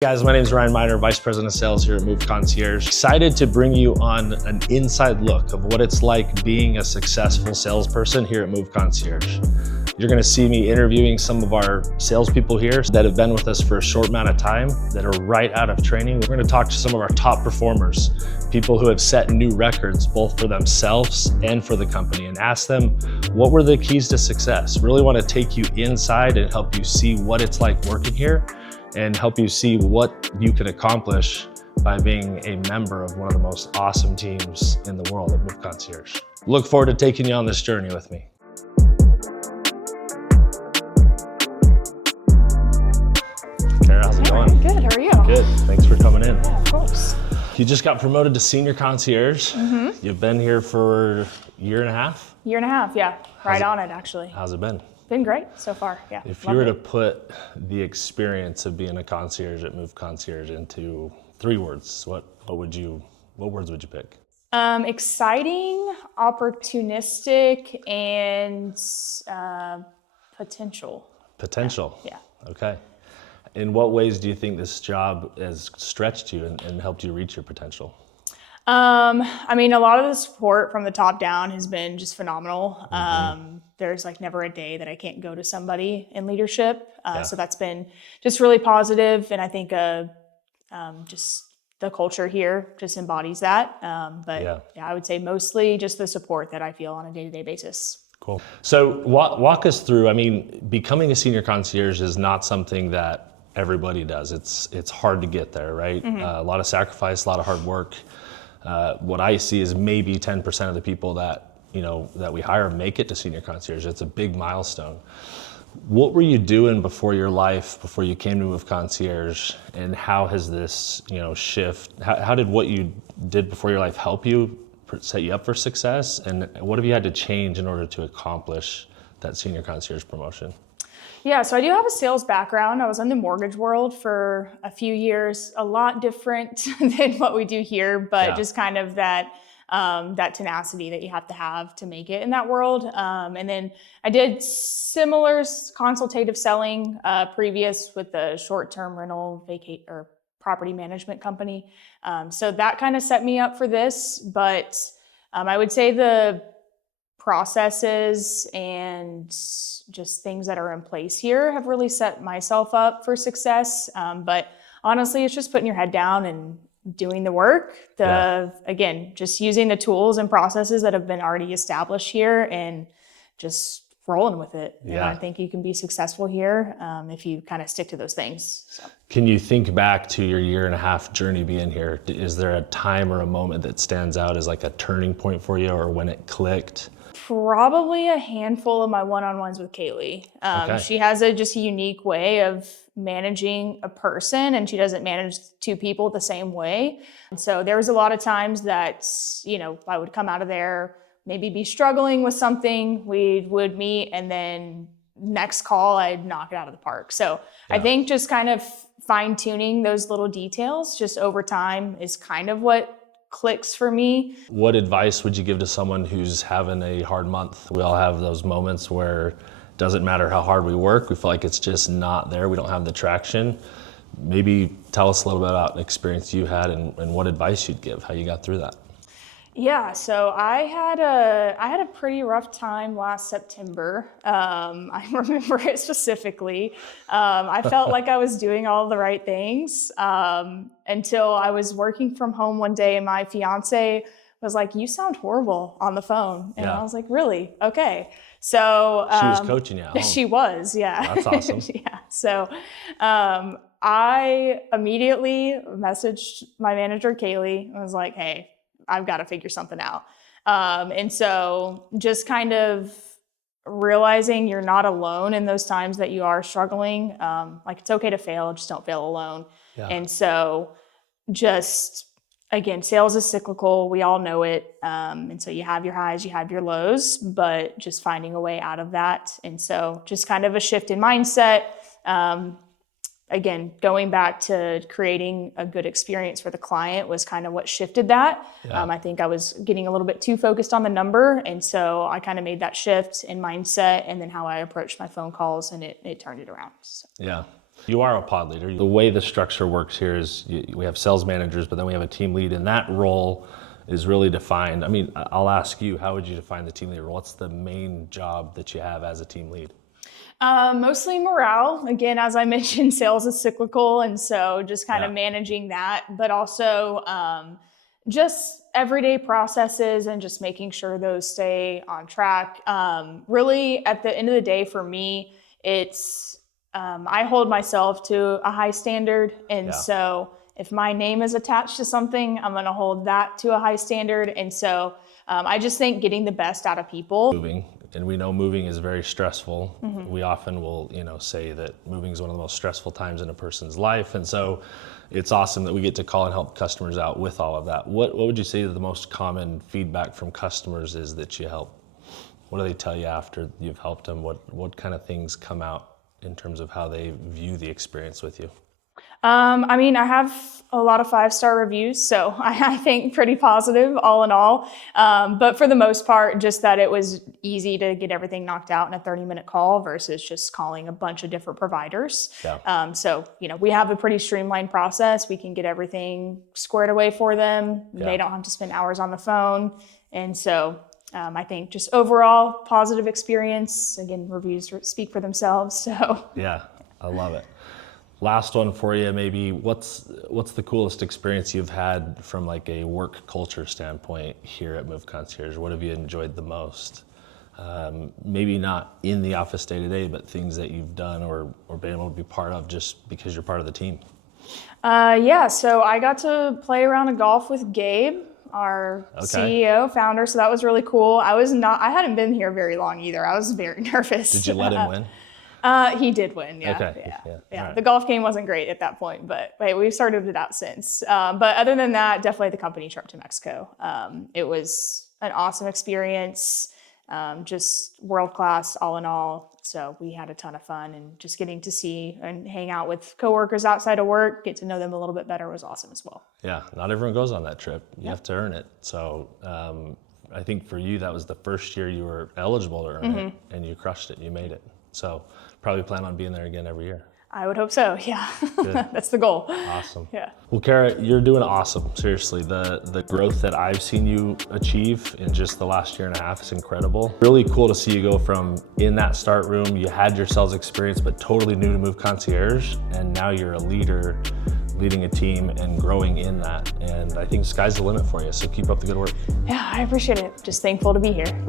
Guys, my name is Ryan Miner, Vice President of Sales here at Move Concierge. Excited to bring you on an inside look of what it's like being a successful salesperson here at Move Concierge. You're gonna see me interviewing some of our salespeople here that have been with us for a short amount of time, that are right out of training. We're gonna talk to some of our top performers, people who have set new records, both for themselves and for the company, and ask them, what were the keys to success? Really wanna take you inside and help you see what it's like working here and help you see what you can accomplish by being a member of one of the most awesome teams in the world at Move Concierge. Look forward to taking you on this journey with me. Cara, how's it going? Good, how are you? Good, thanks for coming in. Yeah, of course. You just got promoted to Senior Concierge. You've been here for a year and a half? Year and a half, yeah. Right on it, actually. How's it been? Been great so far, yeah. If you were to put the experience of being a concierge at Move Concierge into 3 words, what words would you pick? Exciting, opportunistic, and potential. Potential. Yeah. Okay. In what ways do you think this job has stretched you and helped you reach your potential? I mean, a lot of the support from the top down has been just phenomenal. There's like never a day that I can't go to somebody in leadership. So that's been just really positive, and I think just the culture here just embodies that. But I would say mostly just the support that I feel on a day-to-day basis. Cool. So walk us through, I mean, becoming a senior concierge is not something that everybody does. It's hard to get there, right? A lot of sacrifice, a lot of hard work. What I see is maybe 10% of the people that we hire make it to senior concierge. It's a big milestone. What were you doing before you came to Move Concierge, and how has this shift? How did what you did before your life help you set you up for success, and what have you had to change in order to accomplish that senior concierge promotion? Yeah, so I do have a sales background. I was in the mortgage world for a few years, a lot different than what we do here, but just kind of that tenacity that you have to make it in that world. And then I did similar consultative selling previous with the short-term rental or property management company. So that kind of set me up for this, but I would say the processes and just things that are in place here have really set myself up for success. But honestly, it's just putting your head down and doing the work. Again, just using the tools and processes that have been already established here and just rolling with it. And I think you can be successful here if you kind of stick to those things. So. Can you think back to your year and a half journey being here? Is there a time or a moment that stands out as like a turning point for you, or when it clicked? Probably a handful of my one-on-ones with Kaylee. She has just a unique way of managing a person, and she doesn't manage 2 people the same way. And so there was a lot of times that, I would come out of there, maybe be struggling with something, we would meet, and then next call, I'd knock it out of the park. So I think just kind of fine-tuning those little details just over time is kind of what clicks for me. What advice would you give to someone who's having a hard month? We all have those moments where it doesn't matter how hard we work, we feel like it's just not there, we don't have the traction. Maybe tell us a little bit about an experience you had and what advice you'd give, how you got through that. Yeah, so I had a pretty rough time last September. I remember it specifically. I felt like I was doing all the right things until I was working from home one day, and my fiance was like, "You sound horrible on the phone," and I was like, "Really? Okay." So she was coaching you at home. She was, yeah. That's awesome. Yeah. So I immediately messaged my manager, Kaylee, and was like, "Hey, I've got to figure something out." And so just kind of realizing you're not alone in those times that you are struggling. Like, it's okay to fail, just don't fail alone. Yeah. And so just, again, sales is cyclical. We all know it. And so you have your highs, you have your lows, but just finding a way out of that. And so just kind of a shift in mindset. Again, going back to creating a good experience for the client was kind of what shifted that. I think I was getting a little bit too focused on the number. And so I kind of made that shift in mindset, and then how I approached my phone calls, and it turned it around. So. Yeah. You are a pod leader. The way the structure works here is we have sales managers, but then we have a team lead, and that role is really defined. I mean, I'll ask you, how would you define the team leader? What's the main job that you have as a team lead? Mostly morale. Again, as I mentioned, sales is cyclical, and so just kind of managing that, but also just everyday processes and just making sure those stay on track. Really, at the end of the day, for me, it's I hold myself to a high standard, and so if my name is attached to something, I'm going to hold that to a high standard. And so I just think getting the best out of people. Moving, and we know moving is very stressful. We often will, say that moving is one of the most stressful times in a person's life. And so it's awesome that we get to call and help customers out with all of that. What would you say that the most common feedback from customers is that you help? What do they tell you after you've helped them? What kind of things come out in terms of how they view the experience with you? I mean, I have a lot of 5-star reviews, so I think pretty positive all in all. But for the most part, just that it was easy to get everything knocked out in a 30-minute call versus just calling a bunch of different providers. So, we have a pretty streamlined process. We can get everything squared away for them. They don't have to spend hours on the phone. And so I think just overall positive experience. Again, reviews speak for themselves. So yeah, I love it. Last one for you, maybe what's the coolest experience you've had from like a work culture standpoint here at Move Concierge? What have you enjoyed the most? Maybe not in the office day to day, but things that you've done or been able to be part of just because you're part of the team. So I got to play around a golf with Gabe, our CEO, founder. So that was really cool. I hadn't been here very long either. I was very nervous. Did you let him win? He did win, yeah. Okay. Yeah. Right. The golf game wasn't great at that point, but we've started it out since. But other than that, definitely the company trip to Mexico. It was an awesome experience, just world-class all in all. So we had a ton of fun, and just getting to see and hang out with coworkers outside of work, get to know them a little bit better was awesome as well. Yeah, not everyone goes on that trip. You have to earn it. So I think for you, that was the first year you were eligible to earn it, and you crushed it, you made it. So probably plan on being there again every year. I would hope so, yeah. That's the goal. Awesome. Yeah. Well, Cara, you're doing awesome. Seriously, the growth that I've seen you achieve in just the last year and a half is incredible. Really cool to see you go from in that start room, you had your sales experience, but totally new to Move Concierge, and now you're a leader, leading a team and growing in that. And I think sky's the limit for you, so keep up the good work. Yeah, I appreciate it. Just thankful to be here.